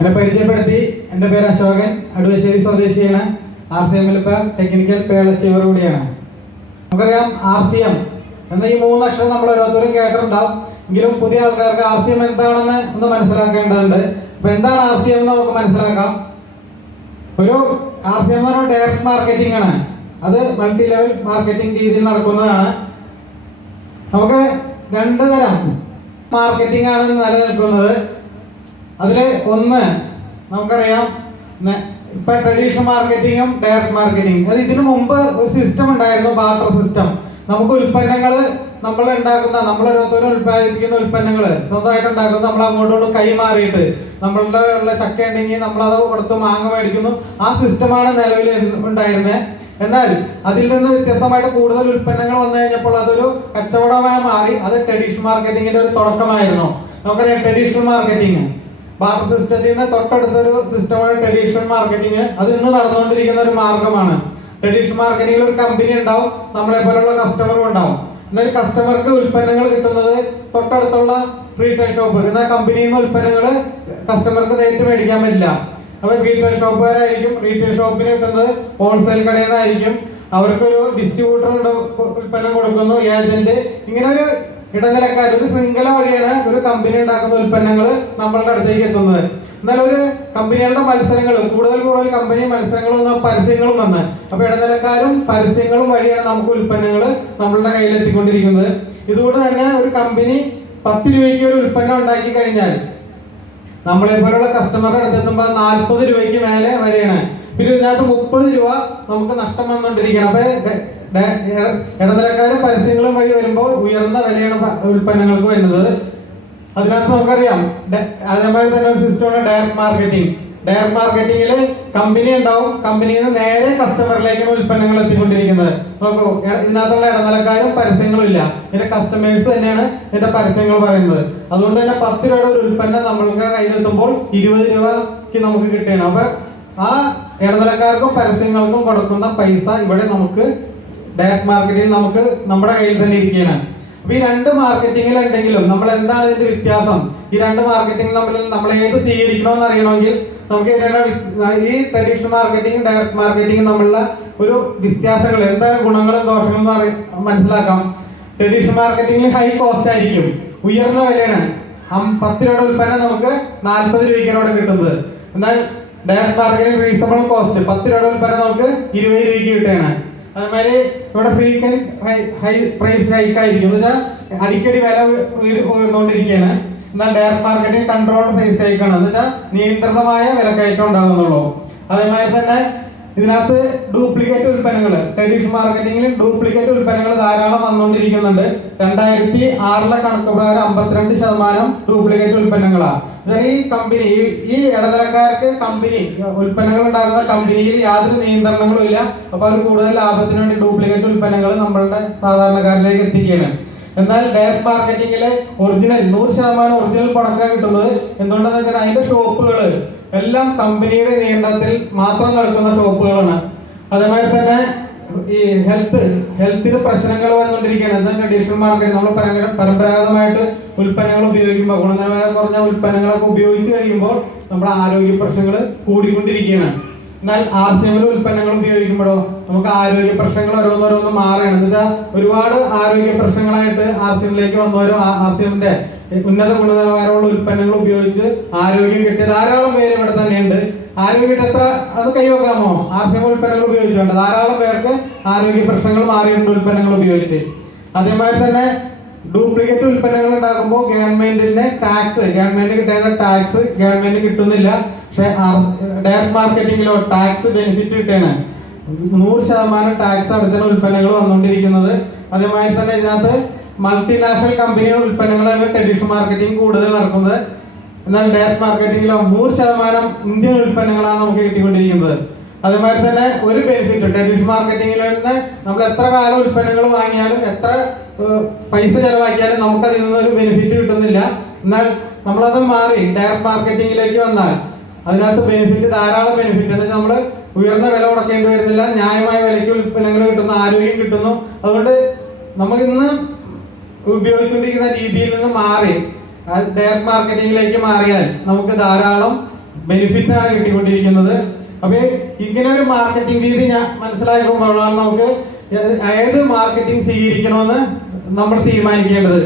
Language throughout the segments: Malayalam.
എന്നെ പരിചയപ്പെടുത്തി. എൻ്റെ പേര് അശോകൻ, അടുവശ്ശേരി സ്വദേശിയാണ്. RCM ഇപ്പോൾ ടെക്നിക്കൽ പേൾ അച്ചീവർ കൂടിയാണ്. നമുക്കറിയാം RCM എന്ന ഈ 3 അക്ഷരം നമ്മൾ ഓരോരുത്തരും കേട്ടിട്ടുണ്ടാവും. എങ്കിലും പുതിയ ആൾക്കാർക്ക് RCM എന്താണെന്ന് ഒന്ന് മനസ്സിലാക്കേണ്ടതുണ്ട്. അപ്പോൾ എന്താണ് RCM എന്ന് നമുക്ക് മനസ്സിലാക്കാം. ഒരു RCM എന്ന് പറഞ്ഞാൽ ഡയറക്റ്റ് മാർക്കറ്റിംഗ് ആണ്. അത് മൾട്ടി ലെവൽ മാർക്കറ്റിംഗ് രീതിയിൽ നടക്കുന്നതാണ്. നമുക്ക് 2 തരം മാർക്കറ്റിംഗ് ആണ് നിലനിൽക്കുന്നത്. അതിൽ ഒന്ന് നമുക്കറിയാം, ഇപ്പൊ ട്രഡീഷണൽ മാർക്കറ്റിങ്ങും ഡയറക്റ്റ് മാർക്കറ്റിംഗ്. അത് ഇതിനു മുമ്പ് ഒരു സിസ്റ്റം ഉണ്ടായിരുന്നു, ബാർട്ടർ സിസ്റ്റം. നമുക്ക് ഉൽപ്പന്നങ്ങൾ നമ്മൾ ഉണ്ടാക്കുന്ന, നമ്മൾ ഓരോരുത്തരും ഉൽപ്പാദിപ്പിക്കുന്ന ഉൽപ്പന്നങ്ങൾ സ്വന്തമായിട്ട് ഉണ്ടാക്കുന്ന, നമ്മൾ അങ്ങോട്ടോട് കൈമാറിയിട്ട് നമ്മളുടെ ഉള്ള ചക്ക ഉണ്ടെങ്കിൽ നമ്മളത് കൊടുത്ത് മാങ്ങ മേടിക്കുന്നു. ആ സിസ്റ്റമാണ് നിലവിൽ ഉണ്ടായിരുന്നത്. എന്നാൽ അതിൽ നിന്ന് വ്യത്യസ്തമായിട്ട് കൂടുതൽ ഉൽപ്പന്നങ്ങൾ വന്നു കഴിഞ്ഞപ്പോൾ അതൊരു കച്ചവടമായി മാറി. അത് ട്രഡീഷണൽ മാർക്കറ്റിംഗിന്റെ ഒരു തുടക്കമായിരുന്നു. നമുക്കറിയാം ട്രഡീഷണൽ മാർക്കറ്റിംഗ് ബാർട്ടർ സിസ്റ്റത്തിൽ നിന്ന് തൊട്ടടുത്തൊരു സിസ്റ്റമാണ് ട്രഡീഷണൽ മാർക്കറ്റിംഗ്. അത് ഇന്ന് നടന്നുകൊണ്ടിരിക്കുന്ന ഒരു മാർഗമാണ്. ട്രഡീഷണൽ മാർക്കറ്റിംഗിൽ ഒരു കമ്പനി ഉണ്ടാവും, നമ്മളെ പോലുള്ള കസ്റ്റമറും ഉണ്ടാവും. എന്നാൽ കസ്റ്റമർക്ക് ഉൽപ്പന്നങ്ങൾ കിട്ടുന്നത് തൊട്ടടുത്തുള്ള റീറ്റെയിൽ ഷോപ്പ്. എന്നാൽ കമ്പനിയിൽ നിന്ന് ഉൽപ്പന്നങ്ങൾ കസ്റ്റമർക്ക് നേരിട്ട് മേടിക്കാൻ പറ്റില്ല. അപ്പൊ റീറ്റെയിൽ ഷോപ്പുകാരായിരിക്കും റീറ്റെയിൽ ഷോപ്പിന് കിട്ടുന്നത് ഹോൾസെയിൽ കടയിൽ നിന്നായിരിക്കും. അവർക്കൊരു ഡിസ്ട്രിബ്യൂട്ടർ ഉൽപ്പന്നം കൊടുക്കുന്നു, ഏജന്റ്. ഇങ്ങനെ ഒരു ഇടനിലക്കാർ, ഒരു ശൃംഖല വഴിയാണ് ഒരു കമ്പനി ഉണ്ടാക്കുന്ന ഉൽപ്പന്നങ്ങൾ നമ്മളുടെ അടുത്തേക്ക് എത്തുന്നത്. എന്നാൽ ഒരു കമ്പനികളുടെ മത്സരങ്ങൾ കൂടുതൽ കമ്പനി മത്സരങ്ങളും പരസ്യങ്ങളും വന്ന്, അപ്പൊ ഇടനിലക്കാരും പരസ്യങ്ങളും വഴിയാണ് നമുക്ക് ഉൽപ്പന്നങ്ങൾ നമ്മളുടെ കയ്യിലെത്തിക്കൊണ്ടിരിക്കുന്നത്. ഇതുകൊണ്ട് തന്നെ ഒരു കമ്പനി 10 രൂപയ്ക്ക് ഒരു ഉൽപ്പന്നം ഉണ്ടാക്കി കഴിഞ്ഞാൽ നമ്മളെ പോലുള്ള കസ്റ്റമറുടെ അടുത്തെത്തുമ്പോൾ 40 രൂപയ്ക്ക് മേലെ വരെയാണ്. പിന്നെ ഇതിനകത്ത് 30 രൂപ നമുക്ക് നഷ്ടം വന്നുകൊണ്ടിരിക്കുകയാണ്. അപ്പൊ ഇടനിലക്കാരും പരസ്യങ്ങളും വഴി വരുമ്പോൾ ഉയർന്ന വിലയാണ് ഉൽപ്പന്നങ്ങൾക്ക് വരുന്നത്. അതിനകത്ത് നമുക്കറിയാം അതേമാതിരി തന്നെ ഒരു സിസ്റ്റമാണ് ഡയറക്റ്റ് മാർക്കറ്റിംഗ്. ഡയറക്റ്റ് മാർക്കറ്റിംഗിൽ കമ്പനി ഉണ്ടാവും, കമ്പനിയിൽ നിന്ന് നേരെ കസ്റ്റമറിലേക്കാണ് ഉൽപ്പന്നങ്ങൾ എത്തിക്കൊണ്ടിരിക്കുന്നത്. നോക്കൂ, ഇതിനകത്തുള്ള ഇടനിലക്കാരും പരസ്യങ്ങളും ഇല്ല. ഇതിന്റെ കസ്റ്റമേഴ്സ് തന്നെയാണ് ഇതിന്റെ പരസ്യങ്ങൾ പറയുന്നത്. അതുകൊണ്ട് തന്നെ 10 രൂപയുടെ ഒരു ഉൽപ്പന്നം നമ്മൾക്ക് കയ്യിലെത്തുമ്പോൾ 20 രൂപയ്ക്ക് നമുക്ക് കിട്ടുകയാണ്. അപ്പൊ ആ ഇടനിലക്കാർക്കും പരസ്യങ്ങൾക്കും കൊടുക്കുന്ന പൈസ ഇവിടെ നമുക്ക് ഡയറക്റ്റ് മാർക്കറ്റിംഗ് നമുക്ക് നമ്മുടെ കയ്യിൽ തന്നെ ഇരിക്കുകയാണ്. അപ്പൊ ഈ 2 മാർക്കറ്റിംഗിൽ ഉണ്ടെങ്കിലും നമ്മൾ എന്താണ് ഇതിന്റെ വ്യത്യാസം, ഈ 2 മാർക്കറ്റിംഗ് തമ്മിൽ നമ്മൾ ഏത് സ്വീകരിക്കണമെന്ന് അറിയണമെങ്കിൽ നമുക്ക് ഈ ട്രഡീഷണൽ മാർക്കറ്റിംഗ് ഡയറക്റ്റ് മാർക്കറ്റിംഗ് തമ്മിലുള്ള ഒരു വ്യത്യാസങ്ങൾ, എന്താണ് ഗുണങ്ങളും ദോഷങ്ങളും മനസ്സിലാക്കാം. ട്രഡീഷണൽ മാർക്കറ്റിംഗിൽ ഹൈ കോസ്റ്റ് ആയിരിക്കും, ഉയർന്ന വിലയാണ്. 10 രൂപയുടെ ഉൽപ്പന്നം നമുക്ക് 40 രൂപയ്ക്കാണ് കിട്ടുന്നത്. എന്നാൽ ഡയറക്റ്റ് മാർക്കറ്റിംഗ് റീസണബിൾ കോസ്റ്റ്, 10 രൂപയുടെ ഉൽപ്പന്നം നമുക്ക് 20 രൂപയ്ക്ക് കിട്ടുകയാണ്. അതുമാതിരി ഇവിടെ ഫ്രീക്വന്റ് ഹൈ പ്രൈസ് ഹൈക്കായിരിക്കും, എന്ന് വെച്ചാൽ അടിക്കടി വില ഉയർന്നുകൊണ്ടിരിക്കുകയാണ്. എന്നാൽ ഡയറക്റ്റ് മാർക്കറ്റിംഗ് കൺട്രോൾഡ് പ്രൈസ് ഹൈക്കാണ്, എന്ന് വെച്ചാൽ നിയന്ത്രിതമായ വിലക്കയറ്റം ഉണ്ടാകുന്നുള്ളൂ. അതേമാതിരി തന്നെ ഇതിനകത്ത് ഡ്യൂപ്ലിക്കേറ്റ് ഉൽപ്പന്നങ്ങൾ, ട്രഡീഷണൽ മാർക്കറ്റിംഗിൽ ഡ്യൂപ്ലിക്കേറ്റ് ഉൽപ്പന്നങ്ങൾ ധാരാളം വന്നുകൊണ്ടിരിക്കുന്നുണ്ട്. 2006 കണക്ക് പ്രകാരം 52% ഡ്യൂപ്ലിക്കേറ്റ് ഉൽപ്പന്നങ്ങളാണ്. ഈ കമ്പനി, ഈ ഇടനിലക്കാർക്ക് കമ്പനി ഉൽപ്പന്നങ്ങൾ ഉണ്ടാകുന്ന കമ്പനിയിൽ യാതൊരു നിയന്ത്രണങ്ങളും ഇല്ല. അപ്പൊ അവർ കൂടുതൽ ലാഭത്തിന് വേണ്ടി ഡ്യൂപ്ലിക്കേറ്റ് ഉൽപ്പന്നങ്ങൾ നമ്മളുടെ സാധാരണക്കാരിലേക്ക് എത്തിക്കുകയാണ്. എന്നാൽ ഡയറക്റ്റ് മാർക്കറ്റിംഗിലെ ഒറിജിനൽ 100% ഒറിജിനൽ പ്രൊഡക്റ്റാണ് കിട്ടുന്നത്. എന്തുകൊണ്ടാന്ന് വെച്ചാൽ അതിന്റെ ഷോപ്പുകൾ എല്ലാം കമ്പനിയുടെ നിയന്ത്രണത്തിൽ മാത്രം നടക്കുന്ന ഷോപ്പുകളാണ്. അതേമാതിരി തന്നെ ഈ ഹെൽത്തിന് പ്രശ്നങ്ങൾ വന്നുകൊണ്ടിരിക്കുകയാണ്. എന്നാൽ ട്രഡീഷണൽ മാർക്കറ്റ് നമ്മൾ പരമ്പരാഗതമായിട്ട് ഉൽപ്പന്നങ്ങൾ ഉപയോഗിക്കുമ്പോൾ, ഗുണനിലവാരം കുറഞ്ഞ ഉൽപ്പന്നങ്ങളൊക്കെ ഉപയോഗിച്ച് കഴിയുമ്പോൾ നമ്മുടെ ആരോഗ്യ പ്രശ്നങ്ങൾ കൂടിക്കൊണ്ടിരിക്കുകയാണ്. എന്നാൽ RCM ഉൽപ്പന്നങ്ങൾ ഉപയോഗിക്കുമ്പോഴോ നമുക്ക് ആരോഗ്യ പ്രശ്നങ്ങൾ ഓരോന്നോരോന്ന് മാറുകയാണ്. എന്ന് വെച്ചാൽ ഒരുപാട് ആരോഗ്യ പ്രശ്നങ്ങളായിട്ട് RCMലേക്ക് വന്നവരോ RCMന്റെ ഉന്നത ഗുണനിലവാരമുള്ള ഉൽപ്പന്നങ്ങൾ ഉപയോഗിച്ച് ആരോഗ്യം കിട്ടിയ ധാരാളം പേര് ഇവിടെ തന്നെയുണ്ട്. ആരോഗ്യം എത്ര അത് കൈവക്കാമോ? RCM ഉൽപ്പന്നങ്ങൾ ഉപയോഗിച്ചുകൊണ്ട് ധാരാളം പേർക്ക് ആരോഗ്യ പ്രശ്നങ്ങൾ മാറിയിട്ടുണ്ട് ഉൽപ്പന്നങ്ങൾ ഉപയോഗിച്ച്. അതേമാതിരി തന്നെ ഡ്യൂപ്ലിക്കേറ്റ് ഉൽപ്പന്നങ്ങൾ ഉണ്ടാക്കുമ്പോൾ ഗവൺമെന്റിന്റെ ടാക്സ്, ഗവൺമെന്റ് കിട്ടുന്ന ടാക്സ് ഗവൺമെന്റ് കിട്ടുന്നില്ല. പക്ഷെ ഡയറക്റ്റ് മാർക്കറ്റിംഗിലോ ടാക്സ് ബെനിഫിറ്റ് കിട്ടുകയാണ്. 100% ടാക്സ് അടച്ചുന്ന ഉൽപ്പന്നങ്ങൾ വന്നുകൊണ്ടിരിക്കുന്നത്. അതേമാതിരി തന്നെ ഇതിനകത്ത് മൾട്ടിനാഷണൽ കമ്പനി ഉൽപ്പന്നങ്ങളാണ് ട്രഡീഷണൽ മാർക്കറ്റിംഗ് കൂടുതൽ നടക്കുന്നത്. എന്നാൽ ഡയറക്റ്റ് മാർക്കറ്റിംഗിലോ 100% ഇന്ത്യൻ ഉൽപ്പന്നങ്ങളാണ് നമുക്ക് കിട്ടിക്കൊണ്ടിരിക്കുന്നത്. അതേമാതിരി തന്നെ ഒരു ബെനിഫിറ്റ് ട്രഡീഷണൽ മാർക്കറ്റിംഗിൽ നിന്ന് നമ്മൾ എത്ര കാലം ഉൽപ്പന്നങ്ങൾ വാങ്ങിയാലും എത്ര പൈസ ചെലവാക്കിയാലും നമുക്ക് അതിൽ നിന്നൊരു ബെനിഫിറ്റ് കിട്ടുന്നില്ല. എന്നാൽ നമ്മളത് മാറി ഡയറക്റ്റ് മാർക്കറ്റിംഗിലേക്ക് വന്നാൽ അതിനകത്ത് ബെനിഫിറ്റ്, ധാരാളം ബെനിഫിറ്റ്. എന്ന് വെച്ചാൽ നമ്മൾ ഉയർന്ന വില കൊടുക്കേണ്ടി വരുന്നില്ല, ന്യായമായ വിലയ്ക്ക് ഉൽപ്പന്നങ്ങൾ കിട്ടുന്നു, ആരോഗ്യം കിട്ടുന്നു. അതുകൊണ്ട് നമ്മൾ ഇന്ന് ഉപയോഗിച്ചുകൊണ്ടിരിക്കുന്ന രീതിയിൽ നിന്ന് മാറി ഡയറക്ട് മാർക്കറ്റിംഗിലേക്ക് മാറിയാൽ നമുക്ക് ധാരാളം ബെനിഫിറ്റ് ആണ് കിട്ടിക്കൊണ്ടിരിക്കുന്നത്. അപ്പൊ ഇങ്ങനെ ഒരു മാർക്കറ്റിംഗ് രീതി ഞാൻ മനസ്സിലാക്കുമ്പോഴാണ് നമുക്ക് ഏത് മാർക്കറ്റിംഗ് സ്വീകരിക്കണമെന്ന് നമ്മൾ തീരുമാനിക്കേണ്ടത്.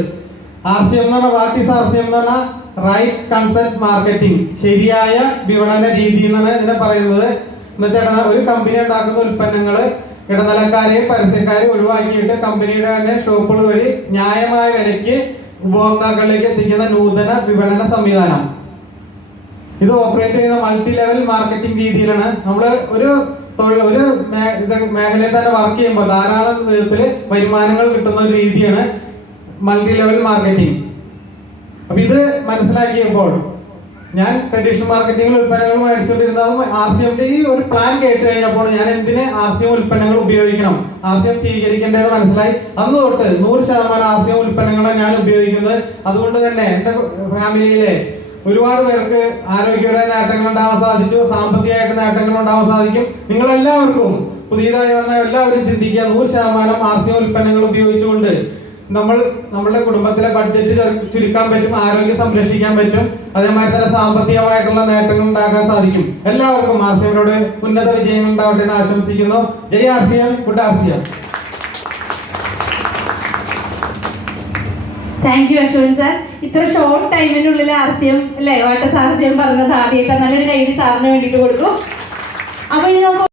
RCM എന്ന് പറഞ്ഞാൽ വാട്ട് ഈസ് RCM എന്ന് പറഞ്ഞാൽ റൈറ്റ് കൺസെപ്റ്റ് മാർക്കറ്റിംഗ്, ശരിയായ വിപണന രീതി എന്നാണ് ഇതിനെ പറയുന്നത്. എന്ന് വെച്ചാൽ ഒരു കമ്പനി ഉണ്ടാക്കുന്ന ഉൽപ്പന്നങ്ങൾ ഇടനിലക്കാരെയും പരസ്യക്കാരെയും ഒഴിവാക്കിയിട്ട് കമ്പനിയുടെ തന്നെ ഷോപ്പുകൾ വഴി ന്യായമായ വിലയ്ക്ക് ഉപഭോക്താക്കളിലേക്ക് എത്തിക്കുന്ന നൂതന വിപണന സംവിധാനം. ഇത് ഓപ്പറേറ്റ് ചെയ്യുന്ന മൾട്ടി ലെവൽ മാർക്കറ്റിംഗ് രീതിയിലാണ്. നമ്മൾ ഒരു മേഖലയിൽ തന്നെ വർക്ക് ചെയ്യുമ്പോൾ ധാരാളം വിധത്തിൽ വരുമാനങ്ങൾ കിട്ടുന്ന ഒരു രീതിയാണ് മൾട്ടി ലെവൽ മാർക്കറ്റിംഗ്. അപ്പൊ ഇത് മനസ്സിലാക്കിയപ്പോൾ ഞാൻ ട്രഡീഷണൽ മാർക്കറ്റിംഗിൽ ഉൽപ്പന്നങ്ങൾ മേടിച്ചുകൊണ്ടിരുന്നതും RCMന്റെ ഈ ഒരു പ്ലാൻ കേട്ട് കഴിഞ്ഞപ്പോൾ ഞാൻ എന്തിന് RCM ഉൽപ്പന്നങ്ങൾ ഉപയോഗിക്കണം, RCM സ്വീകരിക്കേണ്ടത് മനസ്സിലായി. അന്ന് തൊട്ട് 100% RCM ഉൽപ്പന്നങ്ങളാണ് ഞാൻ ഉപയോഗിക്കുന്നത്. അതുകൊണ്ട് തന്നെ എൻ്റെ ഫാമിലിയിലെ ഒരുപാട് പേർക്ക് ആരോഗ്യപരമായ നേട്ടങ്ങൾ ഉണ്ടാവാൻ സാധിച്ചു, സാമ്പത്തികമായിട്ട് നേട്ടങ്ങൾ ഉണ്ടാവാൻ സാധിക്കും. നിങ്ങളെല്ലാവർക്കും പുതിയതായി വന്ന എല്ലാവരും ചിന്തിക്കുക, 100% RCM ഉൽപ്പന്നങ്ങൾ ഉപയോഗിച്ചുകൊണ്ട് നമ്മളുടെ കുടുംബത്തിലെ ബഡ്ജറ്റ് ചുരുക്കാൻ പറ്റും, ആരോഗ്യം സംരക്ഷിക്കാൻ പറ്റും, അതേമാതിരി തന്നെ സാമ്പത്തികമായിട്ടുള്ള നേട്ടങ്ങൾ ഉണ്ടാക്കാൻ സാധിക്കും. എല്ലാവർക്കും RCMനോട് ഉന്നത വിജയങ്ങൾ ഉണ്ടാവട്ടെ എന്ന് ആശംസിക്കുന്നു. ജയ് RCM, good RCM. Thank you Ashwan sir. ഇത്ര ഷോർട്ട് ടൈമിനുള്ളിൽ RCM അല്ലേ വാട്ട് ഈസ് RCM പറഞ്ഞത് ആദ്യമായിട്ട് നല്ലൊരു കൈ സാറിന് വേണ്ടിയിട്ട് കൊടുക്കും. അപ്പൊ ഇനി നമുക്ക്